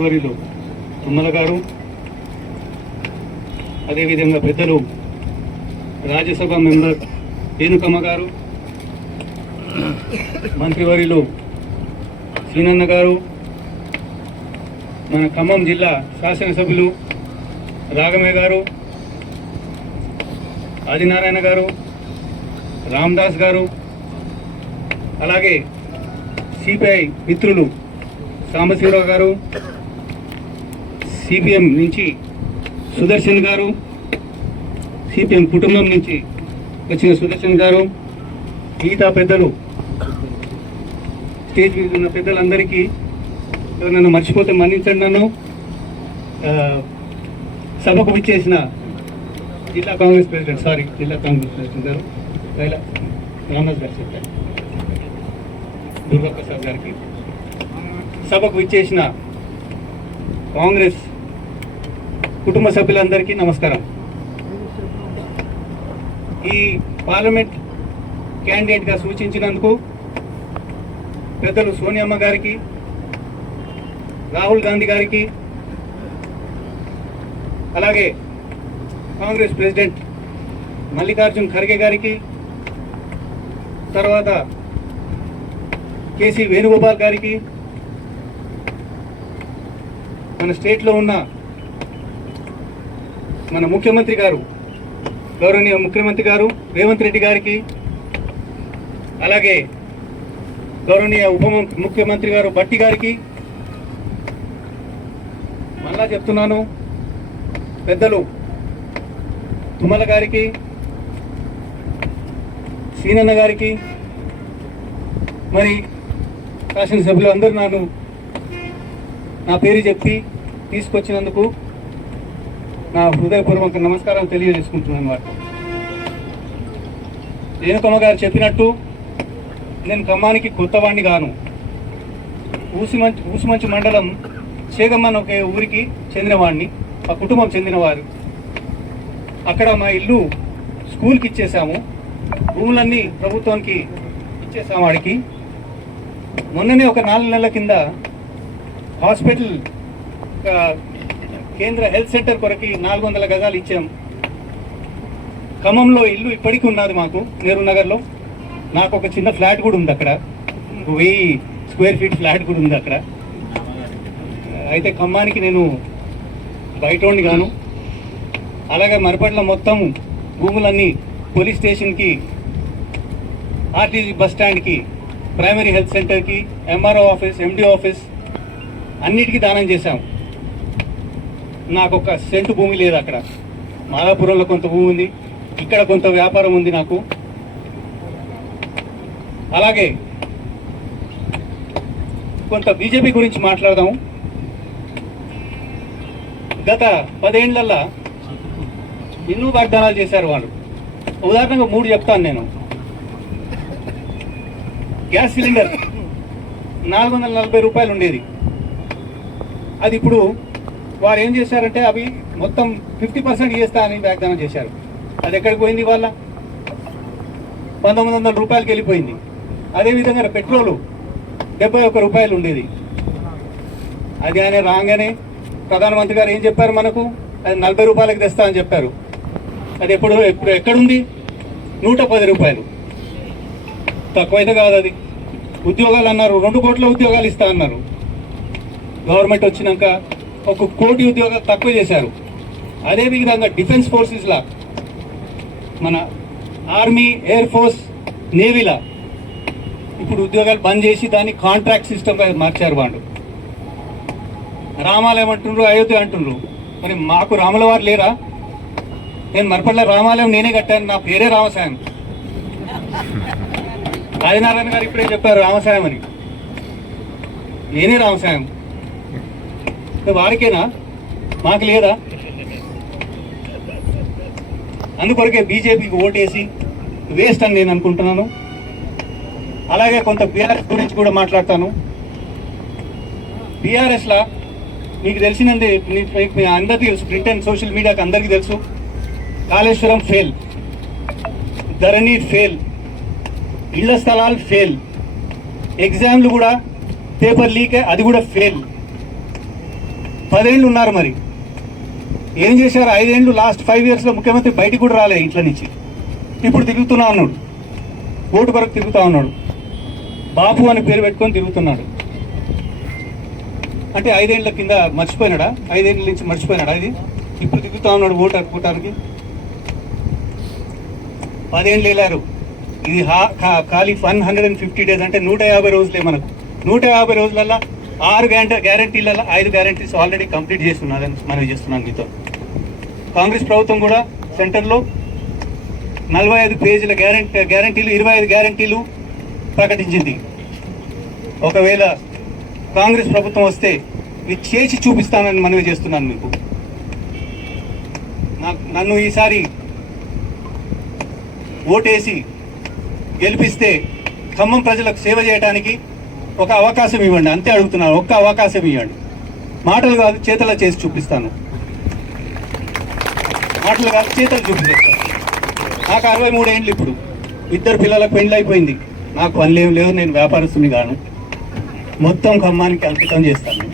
మంత్రివర్యులు తుమ్మల గారు అదేవిధంగా పెద్దలు రాజ్యసభ మెంబర్ రేణుకమ్మ గారు మంత్రివర్యులు శ్రీనన్న గారు మన ఖమ్మం జిల్లా శాసనసభ్యులు రాఘమే గారు ఆదినారాయణ గారు రామ్దాస్ గారు అలాగే సిపిఐ మిత్రులు సాంబశివరావు గారు సిపిఎం నుంచి సుదర్శన్ గారు సిపిఎం కుటుంబం నుంచి వచ్చిన సుదర్శన్ గారు మిగతా పెద్దలు స్టేజ్ మీద ఉన్న పెద్దలందరికీ నన్ను మర్చిపోతే మన్నించండి నన్ను. సభకు విచ్చేసిన జిల్లా కాంగ్రెస్ ప్రెసిడెంట్ సారీ జిల్లా కాంగ్రెస్ ప్రెసిడెంట్ గారు రైలా రామదాస్ గారు చెప్పారు. దుర్గాప్రసాద్ గారికి సభకు విచ్చేసిన కాంగ్రెస్ కుటుంబ సభ్యులందరికీ నమస్కారం. ఈ పార్లమెంట్ క్యాండిడేట్గా సూచించినందుకు పెద్దలు సోనియమ్మ గారికి రాహుల్ గాంధీ గారికి అలాగే కాంగ్రెస్ ప్రెసిడెంట్ మల్లికార్జున్ ఖర్గే గారికి తర్వాత కేసీ వేణుగోపాల్ గారికి మన స్టేట్లో ఉన్న మన ముఖ్యమంత్రి గారు గౌరవనీయ ముఖ్యమంత్రి గారు రేవంత్ రెడ్డి గారికి అలాగే గౌరవనీయ ఉప ముఖ్యమంత్రి గారు బట్టి గారికి మళ్ళా చెప్తున్నాను. పెద్దలు తుమ్మల గారికి సీనన్న గారికి మరి శాసనసభ్యులు అందరూ నన్ను నా పేరు చెప్పి తీసుకొచ్చినందుకు నా హృదయపూర్వక నమస్కారం తెలియజేసుకుంటున్నాను వారు. రేణుకమ్మ గారు చెప్పినట్టు నేను ఖమ్మానికి కొత్తవాణ్ణి గాను. ఊసిమంచి ఊసిమంచి మండలం చేగమ్మన్ ఒక ఊరికి చెందినవాడిని మా కుటుంబం చెందినవారు. అక్కడ మా ఇల్లు స్కూల్కి ఇచ్చేసాము భూములన్నీ ప్రభుత్వానికి ఇచ్చేసాము వాడికి మొన్ననే ఒక నాలుగు నెలల కింద హాస్పిటల్ కేంద్ర హెల్త్ సెంటర్ కొరకి నాలుగు వందల గజాలు ఇచ్చాం. ఖమ్మంలో ఇల్లు ఇప్పటికీ ఉన్నది మాకు నెహ్రూ నగర్లో. నాకు ఒక చిన్న ఫ్లాట్ కూడా ఉంది అక్కడ. వెయ్యి స్క్వేర్ ఫీట్ ఫ్లాట్ కూడా ఉంది అక్కడ. అయితే ఖమ్మానికి నేను బయటోండి గాను. అలాగే మరపట్ల మొత్తం భూములన్నీ పోలీస్ స్టేషన్కి ఆర్టీసీ బస్ స్టాండ్కి ప్రైమరీ హెల్త్ సెంటర్కి ఎంఆర్ఓ ఆఫీస్ ఎండి ఆఫీస్ అన్నిటికీ దానం చేశాము నాకు ఒక సెంటు భూమి లేదు అక్కడ. మాదాపురంలో కొంత భూమి ఉంది. ఇక్కడ కొంత వ్యాపారం ఉంది నాకు. అలాగే కొంత బీజేపీ గురించి మాట్లాడదాం గత పదేళ్ళల్లా ఎన్నో వాగ్దానాలు చేశారు వాళ్ళు. ఉదాహరణగా మూడు చెప్తాను నేను. గ్యాస్ సిలిండర్ నాలుగు వందల నలభై రూపాయలు ఉండేది. అది ఇప్పుడు వారు ఏం చేశారంటే అవి మొత్తం ఫిఫ్టీ పర్సెంట్ చేస్తా అని వాగ్దానం చేశారు. అది ఎక్కడికి పోయింది వాళ్ళ పంతొమ్మిది వందల రూపాయలకి వెళ్ళిపోయింది. అదేవిధంగా పెట్రోలు డెబ్బై ఒక్క రూపాయలు ఉండేది. అది ఆయన రాగానే ప్రధానమంత్రి గారు ఏం చెప్పారు మనకు? అది నలభై రూపాయలకి తెస్తా అని చెప్పారు. అది ఎప్పుడు ఎప్పుడు ఎక్కడుంది? నూట పది రూపాయలు. తక్కువైతే కాదు అది. ఉద్యోగాలు అన్నారు రెండు కోట్ల ఉద్యోగాలు ఇస్తా అన్నారు. గవర్నమెంట్ వచ్చినాక ఒక కోటి ఉద్యోగాలు తక్కువ చేశారు. అదేవిధంగా డిఫెన్స్ ఫోర్సెస్లా మన ఆర్మీ ఎయిర్ ఫోర్స్ నేవీలా ఇప్పుడు ఉద్యోగాలు బంద్ చేసి దాన్ని కాంట్రాక్ట్ సిస్టమ్గా మార్చారు వాళ్ళు. రామాలయం అంటుండ్రు అయోధ్య అంటుండ్రు. మరి మాకు రాముల వారు లేరా? నేను మరపట్ల రామాలయం నేనే కట్టాను నా పేరే రామసాయం ఆదినారాయణ గారు ఇప్పుడే చెప్పారు రామసాయం అని. నేనే రామసాయం వారికేనా? మాకు లేదా? అందుకొరకే బీజేపీకి ఓటేసి వేస్ట్ అని నేను అనుకుంటున్నాను. అలాగే కొంత బీఆర్ఎస్ గురించి కూడా మాట్లాడతాను. బీఆర్ఎస్లా మీకు తెలిసినంది మీ- మీకు అందరికీ తెలుసు ప్రింట్ అండ్ సోషల్ మీడియాకి అందరికీ తెలుసు. కాళేశ్వరం ఫెయిల్ ధరణి ఫెయిల్ ఇళ్ళ స్థలాలు ఫెయిల్ ఎగ్జామ్లు కూడా పేపర్ లీక్ అది కూడా ఫెయిల్ పదేళ్ళు ఉన్నారు మరి. ఏం చేశారు? ఐదేళ్ళు లాస్ట్ ఫైవ్ ఇయర్స్లో ముఖ్యమంత్రి బయటికి కూడా రాలే ఇంట్లో నుంచి. ఇప్పుడు తిరుగుతున్నా ఉన్నాడు. ఓటు వరకు తిరుగుతూ ఉన్నాడు. బాపు అని పేరు పెట్టుకొని తిరుగుతున్నాడు. అంటే ఐదేళ్ళ కింద మర్చిపోయినాడా? ఐదేళ్ళ నుంచి మర్చిపోయినాడా ఇది? ఇప్పుడు తిరుగుతూ ఉన్నాడు ఓటు అనుకోవటానికి పదేళ్ళు వెళ్ళారు ఇది హా- ఖాళీ one hundred and fifty days అంటే నూట యాభై రోజులే మనకు. నూట యాభై రోజులల్లో ఆరు గ్యారంటీ గ్యారంటీలలో ఐదు గ్యారంటీస్ ఆల్రెడీ కంప్లీట్ చేస్తున్నారని మనం చేస్తున్నాం మీతో. కాంగ్రెస్ ప్రభుత్వం కూడా సెంటర్లో నలభై ఐదు పేజీల గ్యారంటీ గ్యారంటీలు ఇరవై ఐదు గ్యారంటీలు ప్రకటించింది. ఒకవేళ కాంగ్రెస్ ప్రభుత్వం వస్తే ఇది చేసి చూపిస్తానని మనవి చేస్తున్నాను మీకు. నన్ను ఈసారి ఓటేసి గెలిపిస్తే ఖమ్మం ప్రజలకు సేవ చేయడానికి ఒక అవకాశం ఇవ్వండి. అంతే అడుగుతున్నాను ఒక్క అవకాశం ఇవ్వండి. మాటలు కాదు చేతల చేసి చూపిస్తాను. మాటలు కాదు చేతలు చూపిస్తాను. నాకు అరవై మూడు ఏండ్లు ఇప్పుడు. ఇద్దరు పిల్లలకు పెండ్లు అయిపోయింది. నాకు పనులు ఏం లేవు. నేను వ్యాపారస్తుని గాను మొత్తం ఖమ్మానికి అంకితం చేస్తాను.